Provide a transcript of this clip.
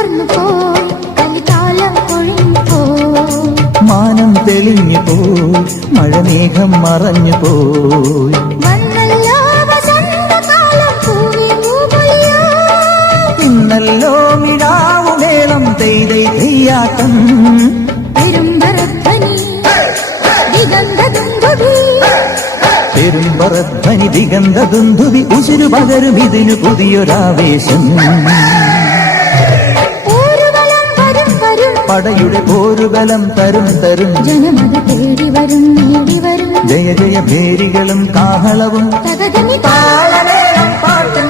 പുലർന്നു പോയി കലികാലം ഒഴിഞ്ഞു പോയി മാനം തെളിഞ്ഞു പോയി മഴമേഘം മറഞ്ഞു പോയി ഇന്നല്ലോ മിഴാവുമേളം തെയ്തൈ തെയ്യാട്ടം. പെരുമ്പറധ്വനി ദിഗന്ധ ദുന്ധുവി ഉശിരു പകരും ഇതിനു പുതിയൊരാവേശം. പടയുടെ പോരുബലം തരും തരും. വരും വരും. ജയ ജയ ഭേരികളും കാഹളവും. പാടും